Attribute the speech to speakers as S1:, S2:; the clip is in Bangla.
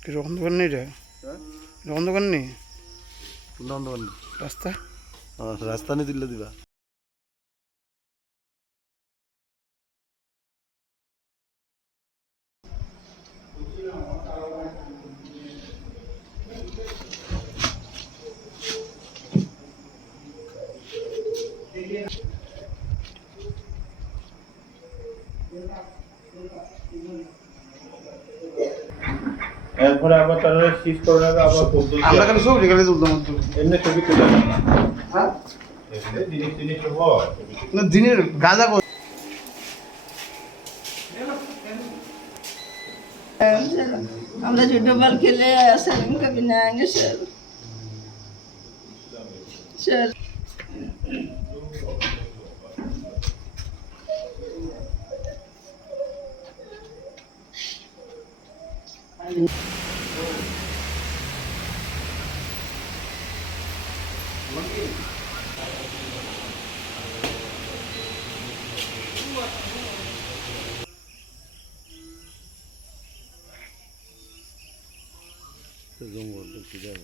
S1: কিছু অন্ধকার নেই রে।
S2: হ্যাঁ?
S1: অন্ধকার নেই
S2: অন্ধকার নেই
S1: রাস্তা
S2: রাস্তা নিয়ে দিলে দিবা।
S3: এরপরে আবার তারা শীত করে নেবে আবার পদ্ধতি
S1: আমরা খালি ছবি খালি তুলতাম
S3: এমনি ছবি তুলে
S1: হ্যাঁ?
S3: জিনিস জিনিস
S1: না দিনের গাঁজা কর
S4: আমরা ছোটবার খেলে সালাম কবি না আগে স্যার। 这
S2: 种我都不见了。